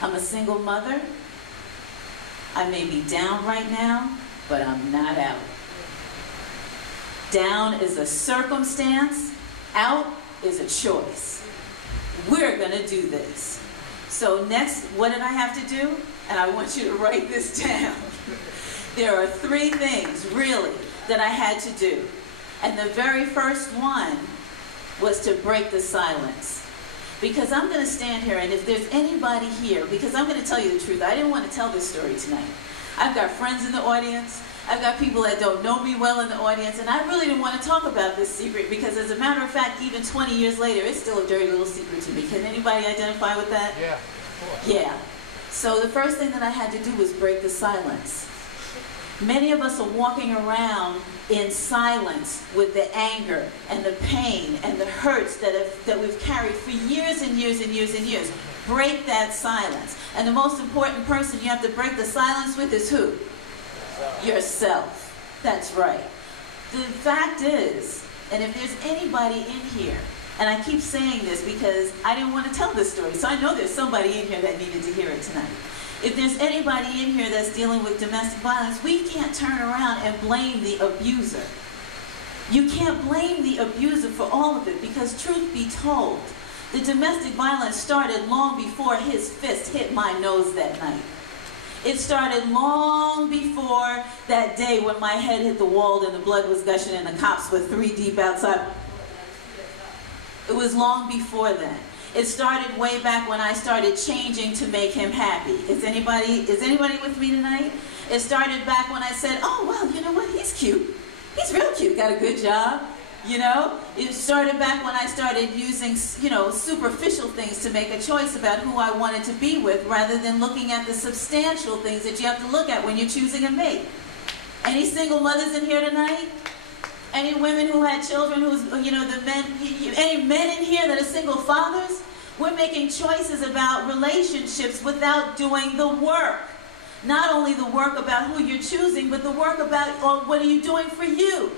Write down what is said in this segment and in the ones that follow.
I'm a single mother. I may be down right now, but I'm not out. Down is a circumstance, out is a choice. We're gonna do this. So next, what did I have to do? And I want you to write this down. There are 3 things, really, that I had to do. And the very first one was to break the silence. Because I'm going to stand here, and if there's anybody here, because I'm going to tell you the truth, I didn't want to tell this story tonight. I've got friends in the audience, I've got people that don't know me well in the audience, and I really didn't want to talk about this secret because, as a matter of fact, even 20 years later, it's still a dirty little secret to me. Can anybody identify with that? Yeah, of course. Yeah. So the first thing that I had to do was break the silence. Many of us are walking around in silence with the anger and the pain and the hurts that we've carried for years and years and years and years. Break that silence. And the most important person you have to break the silence with is who? Yourself. That's right. The fact is, and if there's anybody in here, and I keep saying this because I didn't want to tell this story, so I know there's somebody in here that needed to hear it tonight. If there's anybody in here that's dealing with domestic violence, we can't turn around and blame the abuser. You can't blame the abuser for all of it because, truth be told, the domestic violence started long before his fist hit my nose that night. It started long before that day when my head hit the wall and the blood was gushing and the cops were 3 deep outside. It was long before then. It started way back when I started changing to make him happy. Is anybody with me tonight? It started back when I said, oh, well, you know what? He's cute. He's real cute. Got a good job. You know? It started back when I started using, superficial things to make a choice about who I wanted to be with rather than looking at the substantial things that you have to look at when you're choosing a mate. Any single mothers in here tonight? Any women who had children, any men in here that are single fathers? We're making choices about relationships without doing the work. Not only the work about who you're choosing, but the work about what are you doing for you.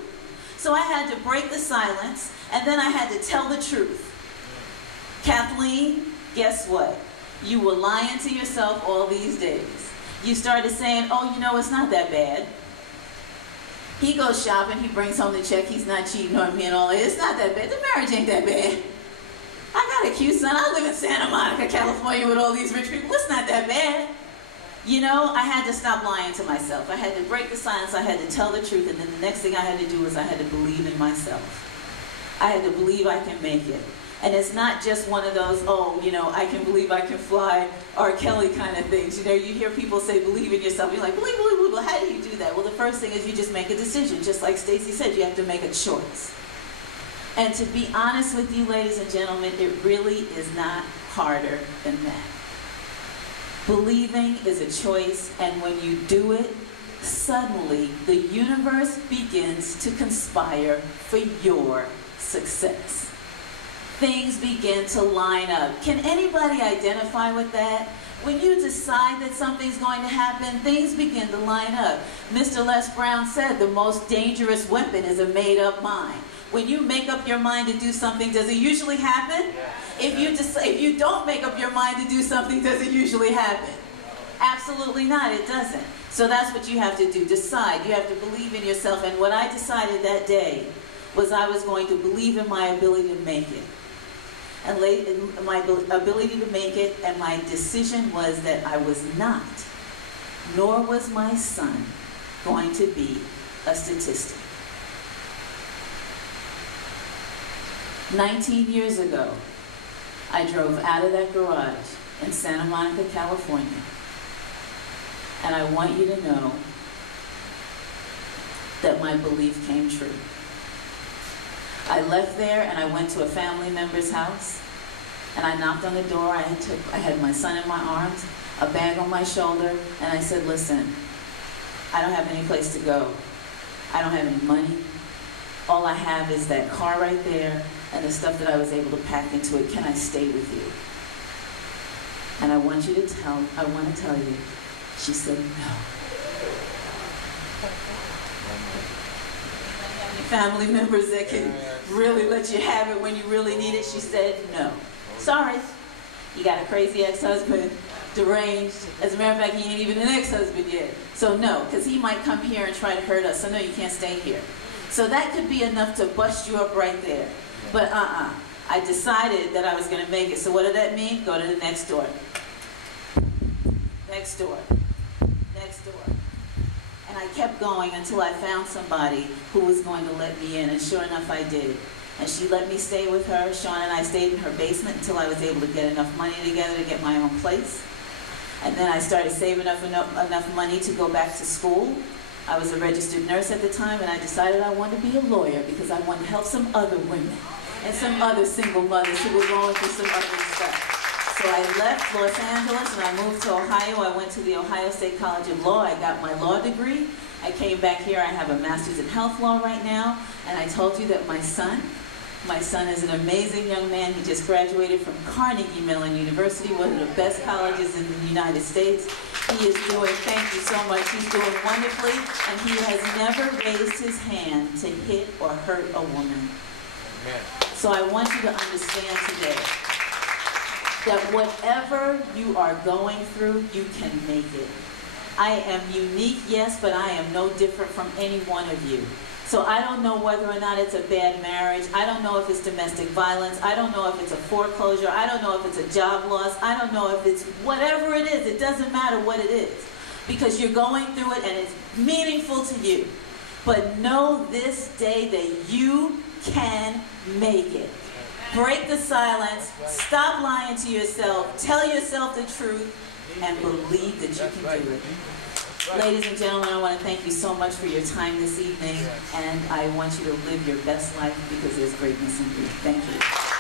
So I had to break the silence, and then I had to tell the truth. Kathleen, guess what? You were lying to yourself all these days. You started saying, oh, it's not that bad. He goes shopping, he brings home the check, he's not cheating on me and all that. It's not that bad. The marriage ain't that bad. I got a cute son. I live in Santa Monica, California with all these rich people. It's not that bad. I had to stop lying to myself. I had to break the silence. I had to tell the truth. And then the next thing I had to do was I had to believe in myself. I had to believe I can make it. And it's not just one of those, I can believe I can fly, R. Kelly kind of things. You hear people say, believe in yourself. You're like, believe. How do you do that? Well, the first thing is you just make a decision. Just like Stacy said, you have to make a choice. And to be honest with you, ladies and gentlemen, it really is not harder than that. Believing is a choice, and when you do it, suddenly the universe begins to conspire for your success. Things begin to line up. Can anybody identify with that? When you decide that something's going to happen, things begin to line up. Mr. Les Brown said the most dangerous weapon is a made-up mind. When you make up your mind to do something, does it usually happen? If you don't make up your mind to do something, does it usually happen? Absolutely not, it doesn't. So that's what you have to do, decide. You have to believe in yourself. And what I decided that day was I was going to believe in my ability to make it. And my ability to make it, and my decision was that I was not, nor was my son, going to be a statistic. 19 years ago, I drove out of that garage in Santa Monica, California. And I want you to know that my belief came true. I left there and I went to a family member's house and I knocked on the door. I had my son in my arms, a bag on my shoulder, and I said, listen, I don't have any place to go. I don't have any money. All I have is that car right there and the stuff that I was able to pack into it. Can I stay with you? And I want to tell you, she said no. Family members that can really let you have it when you really need it. She said no. Sorry, you got a crazy ex-husband. deranged. As a matter of fact, he ain't even an ex-husband yet. So no, because he might come here and try to hurt us. So no, you can't stay here. So that could be enough to bust you up right there. But I decided that I was going to make it. So what did that mean? Go to the next door. Next door. Next door. And I kept going until I found somebody who was going to let me in. And sure enough, I did. And she let me stay with her. Sean and I stayed in her basement until I was able to get enough money together to get my own place. And then I started saving up enough money to go back to school. I was a registered nurse at the time, and I decided I wanted to be a lawyer because I wanted to help some other women and some other single mothers who were going through some other stuff. So I left Los Angeles and I moved to Ohio. I went to the Ohio State College of Law. I got my law degree. I came back here. I have a master's in health law right now. And I told you that my son is an amazing young man. He just graduated from Carnegie Mellon University, one of the best colleges in the United States. He is doing, thank you so much, he's doing wonderfully, and he has never raised his hand to hit or hurt a woman. Amen. So I want you to understand today that whatever you are going through, you can make it. I am unique, yes, but I am no different from any one of you. So I don't know whether or not it's a bad marriage. I don't know if it's domestic violence. I don't know if it's a foreclosure. I don't know if it's a job loss. I don't know if it's whatever it is. It doesn't matter what it is, because you're going through it and it's meaningful to you. But know this day that you can make it. Break the silence. Stop lying to yourself. Tell yourself the truth and believe that you can do it. Ladies and gentlemen, I want to thank you so much for your time this evening, and I want you to live your best life because there's greatness in you. Thank you.